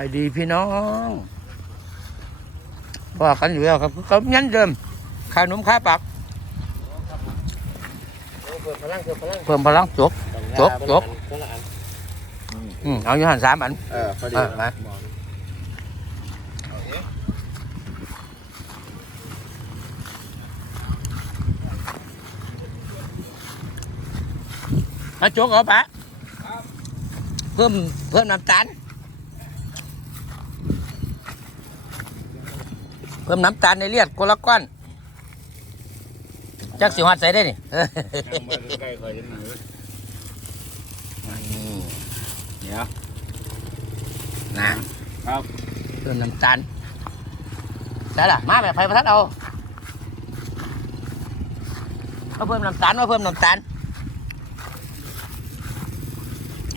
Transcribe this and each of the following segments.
ไปดีพี่น้องว่ากันอยู่แล้วครับก็ยันเดิมขายนมขายปักเพิ่มพลังเพิ่มพลังเพิ่มพลังจบจบจบคนละอันอืมเอาอยู่หันสามอันเออพอดีเออมามาจกเอาปะเพิ่มเพิ่มน้ำตาล พิ่มน้ำตาลในเลือดคนละก้อนจักสิหัดใส่ได้นี่เออใกล้คอยจะหนึ่งเดี๋ยวนะครับเพิ่มน้ำตาลใช่ล่ะมาแบบไฟประทัดเอามาเพิ่มน้ำตาลมาเพิ่มน้ำตาล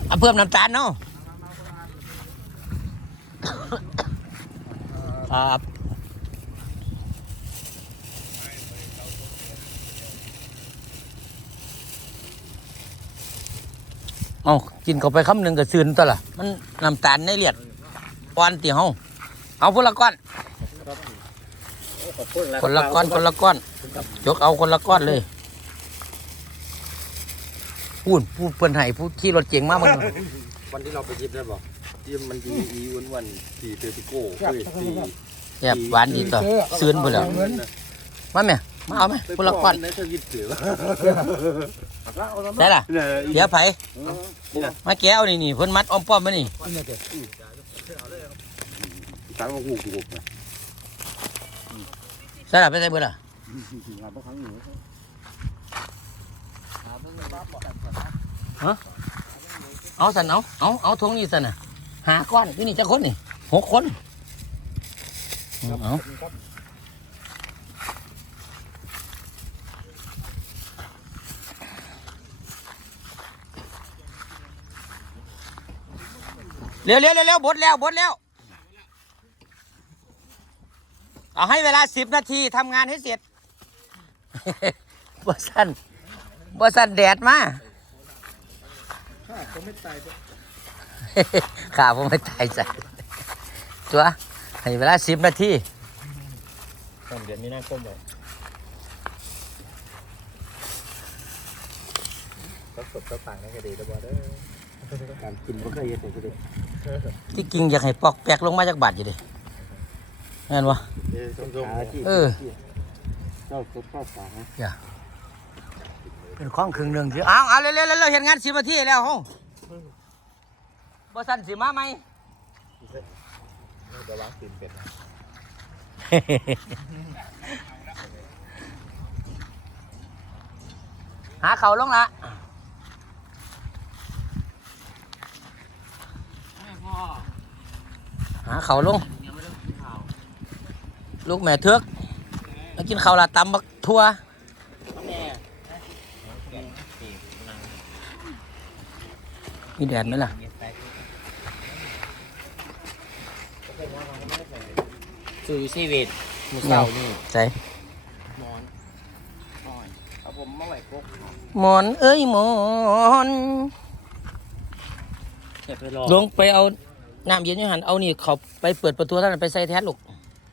เอาเพิ่มน้ำตาลเนาะครับ เอากินเข้าไปคำหนึ่งก็ซืนตัวละมันน้ำตาลในเลือดอ่อนตีเฮาเอาคนละก้อนขอบคุณคนละก้อนคนละก้อน ยกเอาคนละก้อนเลยพูดพูดเปิ้นไห้พูดขี่รถเจ๋งมากมันวันที่เราไปยิบได้บอกยิบมันดีอีวันวันสี่เตอร์ติโก้เฮ้ยสี่แซ่บหวานดีต่อซืนไปแล้วมาแม่ มาเอาไหมคนละก้อนในเธอยิบถือได้ล่ะเนี่ยเดี๋ยวไผนี่นะมาแก้วนี่นี่เพิ่นมัดอ้อมป้อมมานี่ตั้งมาหูกูนะใช่ล่ะไปใส่เบิดล่ะงานพวกครั้งหนึ่งเอาสันเอาเอาเอาทงนี่สันน่ะหาก้อนคือนี่จะคนนี่หกคนเอา เร็วเร็วเร็วเร็วบดแล้วบดแล้ว เอาให้เวลาสิบนาทีทำงานให้เสร็จบ่สั้นบ่สั้นแดดมาขาผมไม่ตายใจตัวให้เวลาสิบนาทีต้นเดือนมีนาคมเลยก็สดก็ต่างกันก็ดีแต่ว่าเด้อการกินก็เคยเห็นแต่ก็ดี ที่จริงอยากให้ปอกแปกลงมาจากบาดอยู่ดิแม่นวะเออเจ้าสดข้าวสารนะเป็นข้องครึ่งหนึ่งที่อ้าวเอาเร็วๆเร็วๆเห็นงานสิบนาทีแล้วห้องบ่สั้นสิมาไหมจะล้างตีนเป็ดหาเขาลงละ หาเขาลง ลูกแม่เทือกมากินข้าวละตำบักทั่วมีแดดไหมล่ะสู่ชีวิตมือเศร้านี่ใจมอนอ่อนเอาผมมาไหวพวกหมอน เอ้ยหมอนเก็บไปรอลงไปเอา น้ำเย็นอยู่หันเอานี่เขาไปเปิดประตูท่านนไปใส่แทนลูก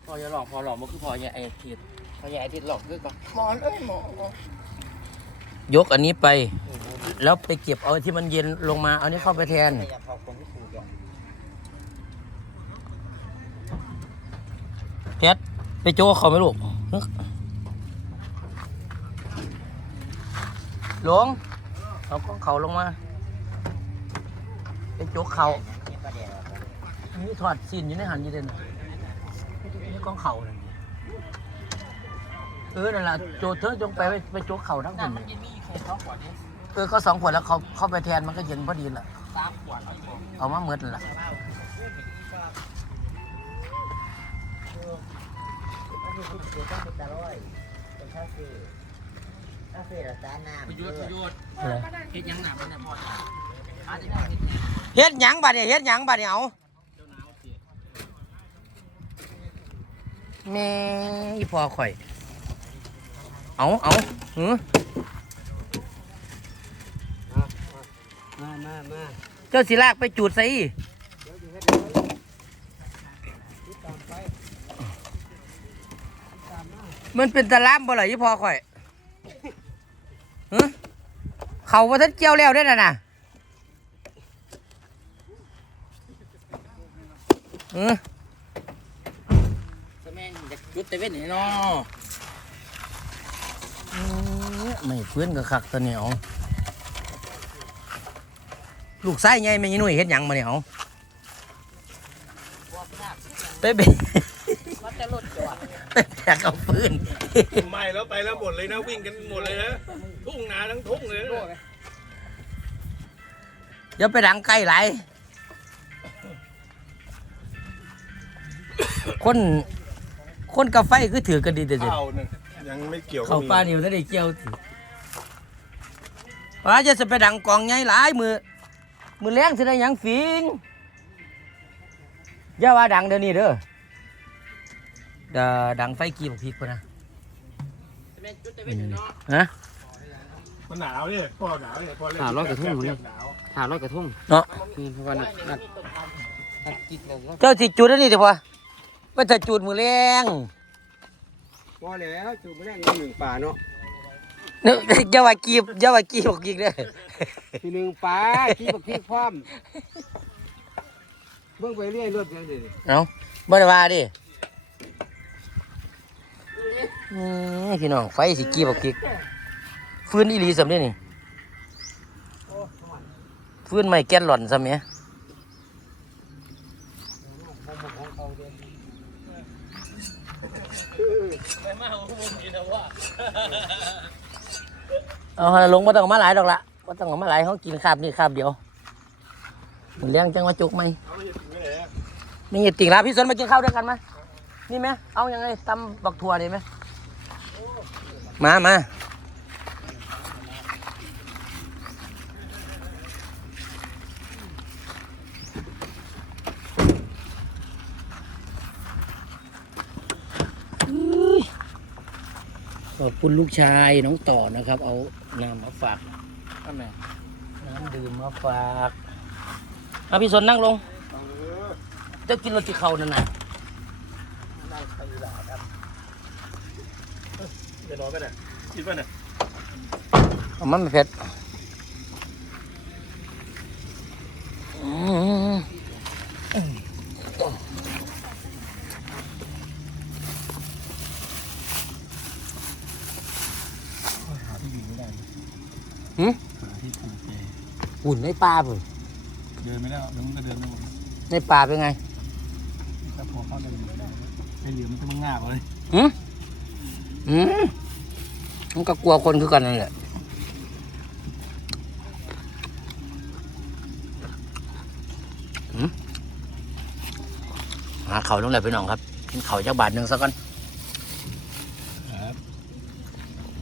พอจะหลอกพอหลอกมันคือพอใหญ่ไอ้ทิศพอใหญ่ไอ้ทิศหลอกคือก็มอนเอ้ยหมอนยกอันนี้ไป แล้วไปเก็บเอาที่มันเย็นลงมาเอานี้เข้าไปแทนอย่าพอคนที่ถูกอะแพทไปโจ้เขาไหมลูกนึกหลวงเอากล้องเขาลงมา ไปโจ้เขา มีถอดสินอยู่ในหันอยู่เด่นนี่กล้องเขานั่นเออนั่นแหละโจเธอจงไปไปไปโจ้เขาทั้งหมดมันยังมีใครท้องกว่านี้เออก็สองขวดแล้วเขาเข้าไปแทนมันก็เย็นพอดีแหละสามขวดแล้วผมเอามาเมืดนั่นแหละประโยชน์ประโยชน์อะไรเฮ็ดยังหนามันเนี่ยพอจ้ะอาจจะเฮ็ดเฮ็ดหยังบัดเนี่ยเฮ็ดหยังบัดเนี่ยเอา แม่อีพอข่อย เอาเอาเฮ้อมามามาเจ้าสิลากไปจูดใส่มันเป็นตะลามบ่เหรอยี่พอข่อยหือเขาว่าท่านเกี่ยวแล้วได้น่ะนะหือ จะจุดแต่เว้นนี่เนาะเอ้อไม่เพื่อนก็คักตัวเหนียวลูกไส้ไงไม่ยี่นุ่ยเฮ็ดหยังมาเนี่ยเอาไปเบะมันจะรถจอดไปแบกเอาปืนไม่แล้วไปแล้วหมดเลยนะวิ่งกันหมดเลยนะทุ่งนาทั้งทุ่งเลยนะอย่าไปดังใกล้ไหลายคน คนกับไฟคือถือกันดีเด็ดข้าวนึงยังไม่เกี่ยวเขาป้านิวถ้าได้เกี่ยวถือป้าจะจะไปดังกองไงหลายมือมือแรงสิได้หยังฟิงอย่าว่าดังเดี๋ยวนี้เด้อเดอดังไฟกี่บกพีกปะนะแม่จุดตะเวนเนาะฮะ มันหนาวเนี่ยพ่อหนาวเนี่ยพ่อเล่นหนาวร้อยกระทุ่งหเนี่ยนาวถามร้อยกระทุ่งเนาะ นี่เพราะว่านัดนัดนัดจิตเลยเจ้าสิจุดอันนี้เดี๋ยวพอ ว่าจะจุดมือแรงพอแล้วจูบไม่ได้หนึ่งป่าเนาะเนื้ออย่าว่ากีบอย่าว่ากีบกกีกเด้อทีหนึ่งป่าขี้บักขี้พร้อมเบิ่งไปเรื่อยรถยังดิเอาบ่ได้ว่าดิอืมพี่น้องไฟสิกีบกกีกฟื้นอีหลีสำเร็จนี่ฟื้นไม่แก๊สหล่อนซะเมีย เอาฮะลงมาต้องมาหลายดอกละมาต้องมาหลายเขากินคาบนี่คาบเดียวมือเลี้ยงจังว่าจุกไหมนี่หนอะนี่ติ่งแล้วพี่สนมากินข้าวด้วยกันไหมนี่ไหมเอายังไงตำบักถั่วดีไหมมามา ขอบคุณลูกชายน้องต่อนะครับ เอาน้ำมาฝากทำไมน้ำดื่มมาฝากเอาพี่สนนั่งลงจะกินรถที่เขานั่นน่ะเดี๋ยวนอนกันน่ะคิดว่าน่ะเอามันไม่เผ็ดอืม หืมที่ผูกเปหุ่นในป่าเพิ่นเดินไม่ได้แล้วมันก็เดินไม่หมดในป่าเป็นไง แต่พอเข้าเดินไม่ได้ไอ้เหลือมันจะมันง่าบเลยหืมหืมมันก็กลัวคนคือกันนั่นแหละหืมหาเขาต้องไหนพี่น้องครับกินเขาวจักบาทหนึ่งสักก่อน